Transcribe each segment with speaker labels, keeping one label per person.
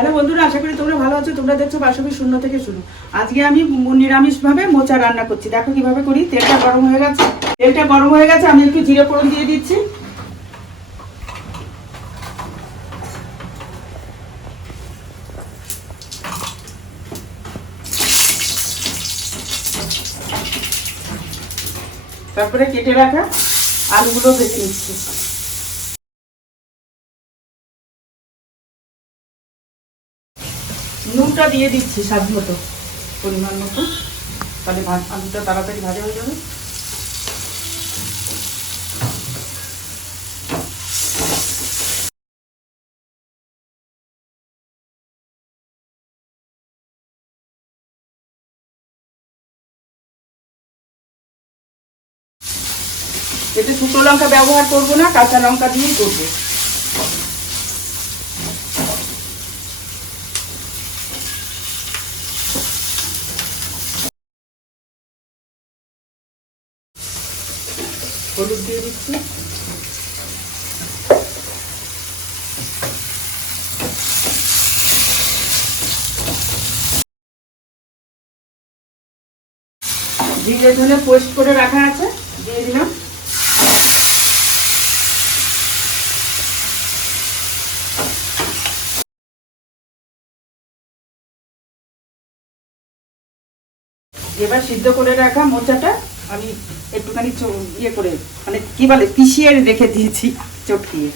Speaker 1: Hello বন্ধুরা, আশা করি তোমরা ভালো আছো। তোমরা দেখছ বাসবী শূন্য থেকে শুরু। আজকে আমি নিরামিষভাবে মোচা রান্না করছি। দেখো কীভাবে করি। তেলটা গরম হয়ে গেছে। তেলটা গরম হয়ে গেছে, আমি একটু জিরে ফোড়ন দিয়ে দিচ্ছি। তারপরে কেটে রাখা আলুগুলো ভেজে নিচ্ছি। নুনটা দিয়ে দিচ্ছি স্বাদ মতো, পরিমাণ মতো। তাহলে আলুটা তাড়াতাড়ি ভাজা হয়ে যাবে। এতে শুকনো লঙ্কা ব্যবহার করব না, কাঁচা লঙ্কা দিয়েই করব হলুদ দিয়ে দিচ্ছি। জিরে ধনে পোস্ট করে রাখা আছে, দিয়ে দিলাম। এবার সিদ্ধ করে রাখা মোচাটা আমি একটুখানি ইয়ে করে মানে কি বলে, পিষিয়ে রেখে দিয়েছি চটকিয়ে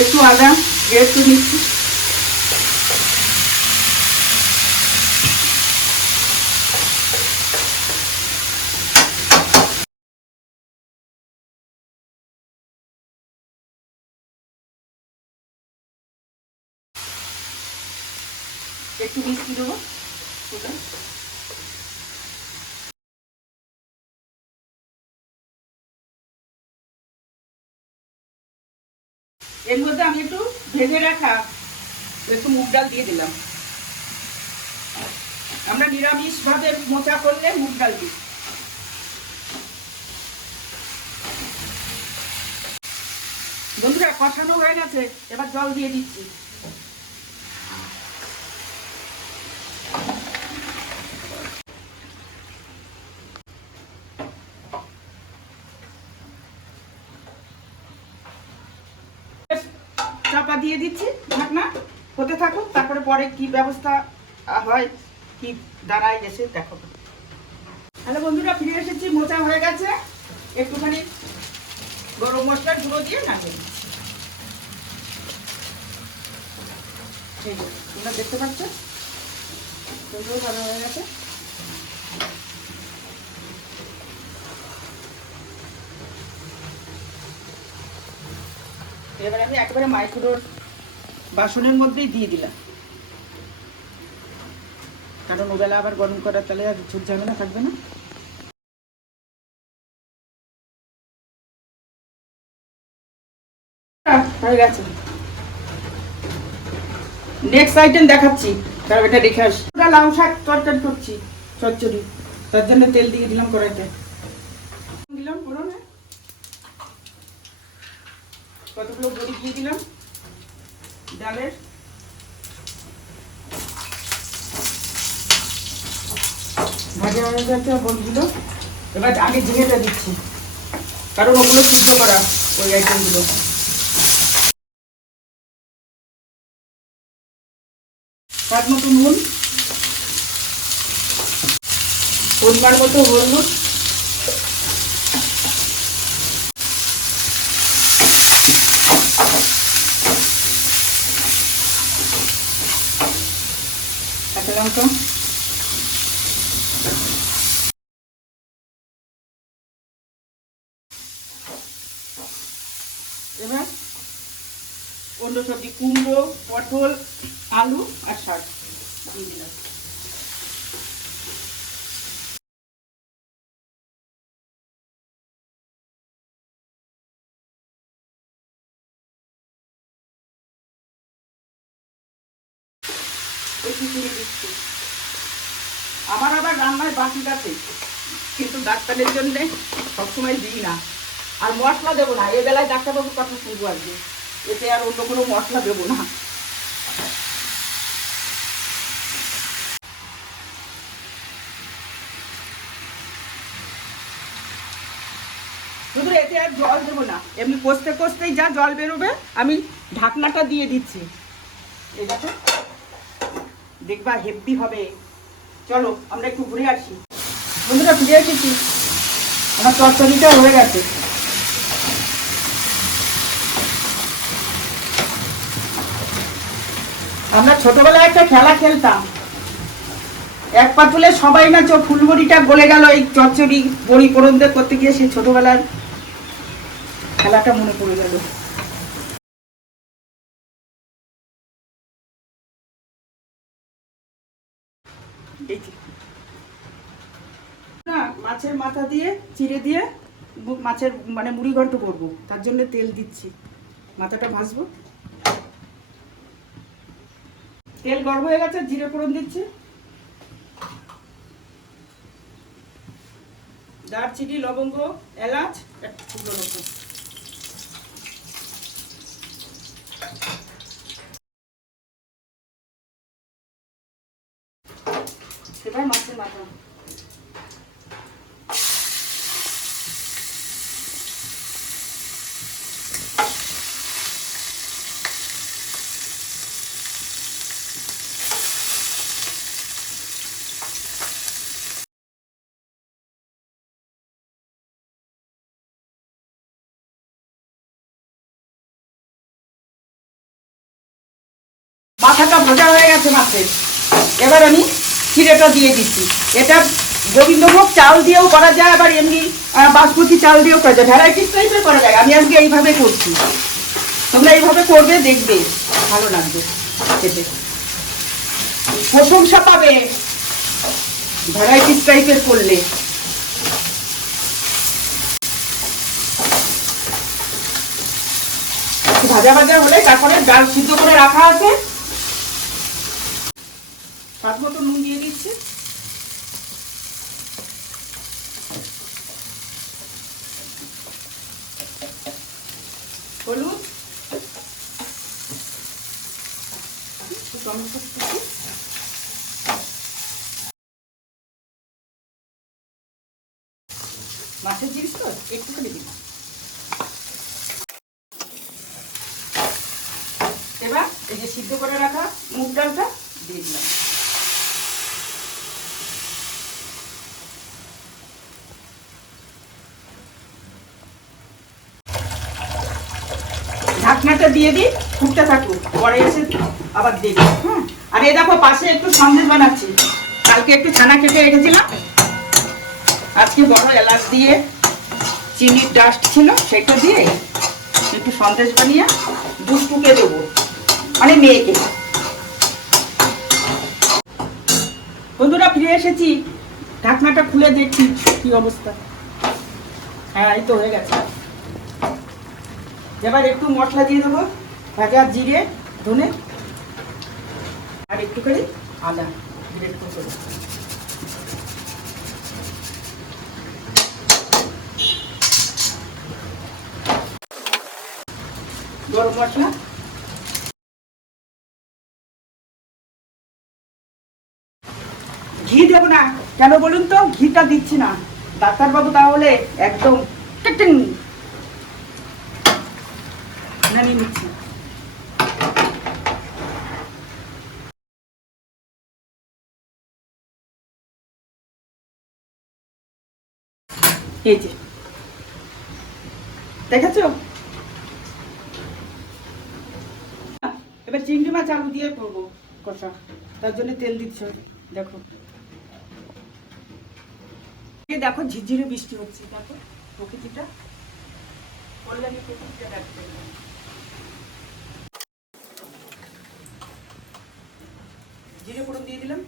Speaker 1: একটু আদা একটু নিচ্ছি একটু মিষ্টি দেবো। ওটা। এর মধ্যে আমি একটু ভেজে রাখা একটু মুগ ডাল দিয়ে দিলাম। আমরা নিরামিষ ভাবে মোচা করলে মুগ ডাল দিই। বন্ধুরা, কষানো হয়ে গেছে, এবার জল দিয়ে দিচ্ছি। চাপা দিয়ে দিচ্ছি ঢাকনা। হতে থাকুক তারপরে পরে কি ব্যবস্থা হয় কি দাঁড়ায় এসে দেখো। হ্যালো বন্ধুরা ফিরে এসেছি মোচা হয়ে গেছে। একটুখানি গরম মশলার গুঁড়ো দিয়ে দিচ্ছি। এই যে, তোমরা দেখতে পাচ্ছ? ভালো হয়ে গেছে। এবার আমি একেবারে মাইক্রোর বাসনের মধ্যেই দিয়ে দিলাম। কারণ ওবেলা আবার গরম করার তাহলে আর ঝুট ঝামেলা থাকবে না। হয়ে গেছে। নেক্সট দেখাচ্ছি। লাউ শাক তরকারি করছি, চচ্চড়ি। তার জন্য তেল দিয়ে দিলাম কড়াইতে। দিলাম ফোড়নে। কতগুলো বড়ি দিয়ে দিলাম? ডালের? ভাজা হয়ে গেছে বড়িগুলো। এবার আগে ঝিঙেটা দিচ্ছি। কারণ ওগুলো সিদ্ধ করা ওই আইটেমগুলো স্বাদ মতো নুন। পরিমাণ মতো হলুদ। লঙ্কা এবার অন্য সবজি কুমড়ো পটল আলু আর শাক। দিয়ে দিলাম একটু চিনি দিচ্ছি আমার আবার রান্নায় বাটি আছে কিন্তু ডাক্তারের জন্য সবসময় দিই না। আর মশলা দেবো না। এ বেলায় ডাক্তারবাবুর কথা শুনব আজকে এতে আর অন্য কোনো মশলা দেবো না। শুধু এতে আর জল দেবো না। এমনি কষতে কষতেই যা জল বেরোবে, আমি ঢাকনাটা দিয়ে দিচ্ছি। এই দেখো। দেখবা হেভি হবে। চলো, আমরা একটু ঘুরে আসি। বন্ধুরা, ফিরে এসেছি। আমার তরকারিটা হয়ে গেছে। আমরা ছোটবেলায় একটা খেলা খেলতাম। এক পাতুলে সবাই না চো ফুলবড়িটা গলে গেল এই চচ্চড়ি বড়ি পোড়ন্দে করতে গিয়ে সেই ছোটবেলার খেলাটা মনে পড়ে গেল এই যে। না মাছের মাথা দিয়ে, চিড়ে দিয়ে মাছের মানে মুড়ি ঘন্ট করব। তার জন্য তেল দিচ্ছি। মাথাটা ভাজবো। তেল গরম হয়ে গেছে, জিরে ফোড়ন দিচ্ছি। দারচিনি, লবঙ্গ, এলাচ, একটা শুকনো লঙ্কা এবার মাছের মাথা মাথাটা ভাজা হয়ে গেছে মাছের এবার আমি চিড়েটা দিয়ে দিচ্ছি। এটা গোবিন্দভোগ চাল দিয়েও করা যায়, আবার এমনি বাসমতি চাল দিয়েও করা যায়। ভ্যারাইটিস টাইপের করা যায়। আমি আজকে এইভাবে করছি। তোমরা এইভাবে করবে, দেখবে। ভালো লাগবে খেতে। প্রশংসা পাবে। ভ্যারাইটিস টাইপের করলে। ভাজা ভাজা হলে তারপরে ডাল সিদ্ধ করে রাখা আছে। স্বাদ মতো নুন দিয়ে দিচ্ছি। হলুদ। টমেটো কুচি। মাছের জিনিস তো একটুখানি দিন এবার এই যে সিদ্ধ করে রাখা মুগ ডালটা দিয়ে দিলাম ঢাকনাটা দিয়ে দিই ফুটতে থাকুক। পরে এসে আবার দেখি হ্যাঁ আর এই দেখো, পাশে একটু সন্দেশ বানাচ্ছি। কালকে একটু ছানা কেটে রেখেছিলাম। আজকে বড় এলাচ দিয়ে চিনির ডাস্ট ছিল, সেটা দিয়ে একটু সন্দেশ বানিয়ে দুষ্টুকে দেবো। মানে মেয়েকে। বন্ধুরা, ফিরে এসেছি। ঢাকনাটা খুলে দেখছি কি অবস্থা। হ্যাঁ এই তো হয়ে গেছে। এবার একটু মশলা দিয়ে দেবো। ভাজা জিরে, ধনে, আর একটুখানি আদা একটু করে গরম মশলা। ঘি দেবো না। কেন বলুন তো? ঘিটা দিচ্ছি না। ডাক্তারবাবু তাহলে একদম নামিয়ে নিচ্ছি। এই যে। দেখেছ? এবার চিংড়ি মাছ আলু দিয়ে করব কষা। তার জন্য তেল দিচ্ছে। দেখো। দেখো, ঝিরঝিরে বৃষ্টি হচ্ছে। দেখো প্রকৃতিটা। কল্যাণী প্রকৃতিটা দেখতে। জিরে ফোড়ন দিয়ে দিলাম।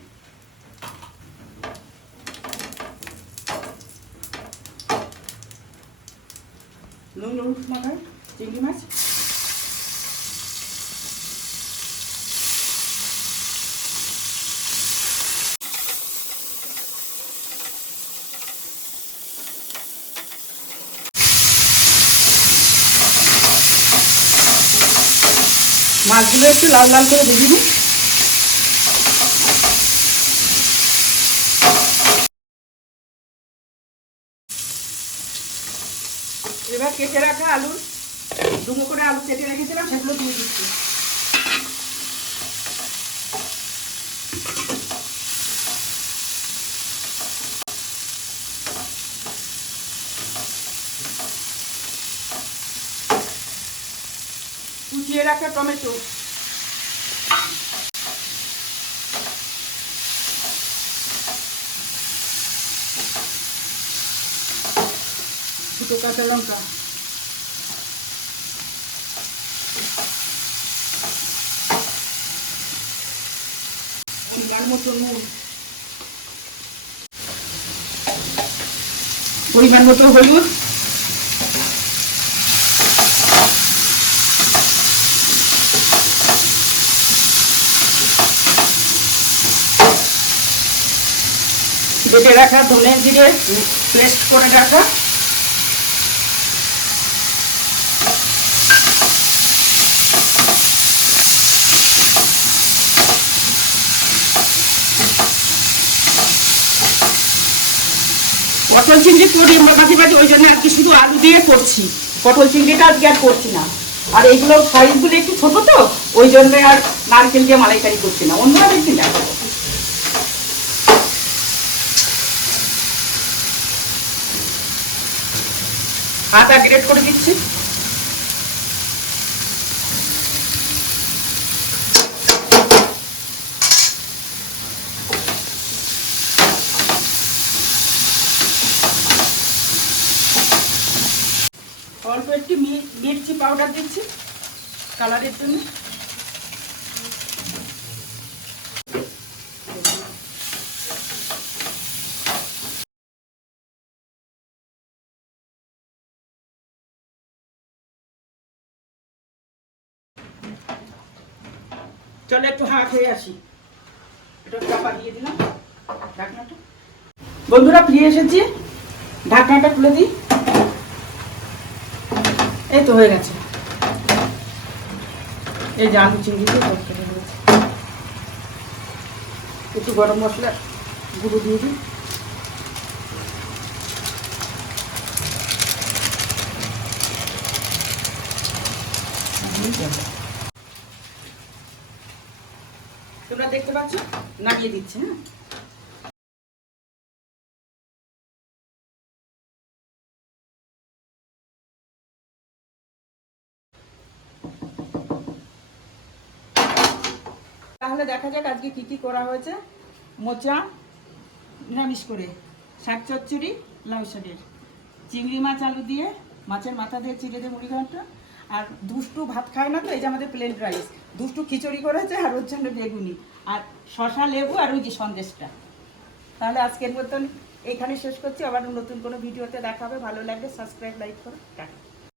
Speaker 1: নুন, হলুদ মাখা চিংড়ি মাছ। মাছগুলো একটু লাল লাল করে ভেজে দিই কেটে রাখা আলুর ডুমো করে আলু কেটে রেখেছিলাম, সেগুলো দিয়ে দিচ্ছি। কুচিয়ে রাখা টমেটো। দুটো কাঁচা লঙ্কা। পরিমাণ মতো নুন পরিমাণ মতো হলুদ বেটে রাখা ধনে জিরে পেস্ট করে রাখা। পটল চিংড়ি করি মাঝে মাঝে ওই জন্য আর কি শুধু আলু দিয়ে করছি। পটল চিংড়িটা আজকে আর করছি না। আর এইগুলো সাইজগুলো একটু ছোট তো, ওই জন্য আর নারকেল দিয়ে মালাইকারি করছি না। অন্যরা একটু না আদা গ্রেট করে দিচ্ছি। একটু মির্চি পাউডার দিচ্ছি কালারের জন্য। চলো একটু হাঁ খেয়ে আসি। এটা চাপা দিয়ে দিলাম। ঢাকনাটা। বন্ধুরা, ফিরে এসেছি। ঢাকনাটা খুলে দিই। এই তো হয়ে গেছে। এই যে আলু চিংড়ি দিয়ে হয়েছে। একটু গরম মশলা, গুঁড়ো দিয়ে দিই। তোমরা দেখতে পাচ্ছ? নামিয়ে দিচ্ছে হ্যাঁ? তাহলে দেখা যাক আজকে কি কি করা হয়েছে। মোচা, নিরামিষ করে, শাক চচ্চড়ি, লাউ শাকের। চিংড়ি মাছ, আলু দিয়ে, মাছের মাথা দিয়ে চিড়ে দিয়ে মুড়ি ঘন্ট। আর দুষ্টু ভাত খায় না তো, এই যে আমাদের প্লেন রাইস দুষ্টু খিচুড়ি করেছে আর ওর জন্য বেগুনি। আর শশা লেবু আর ওই যে সন্দেশটা। তাহলে আজকের মতন এখানে শেষ করছি। আবার নতুন কোনো ভিডিওতে দেখাবে। ভালো লাগবে সাবস্ক্রাইব লাইক করো।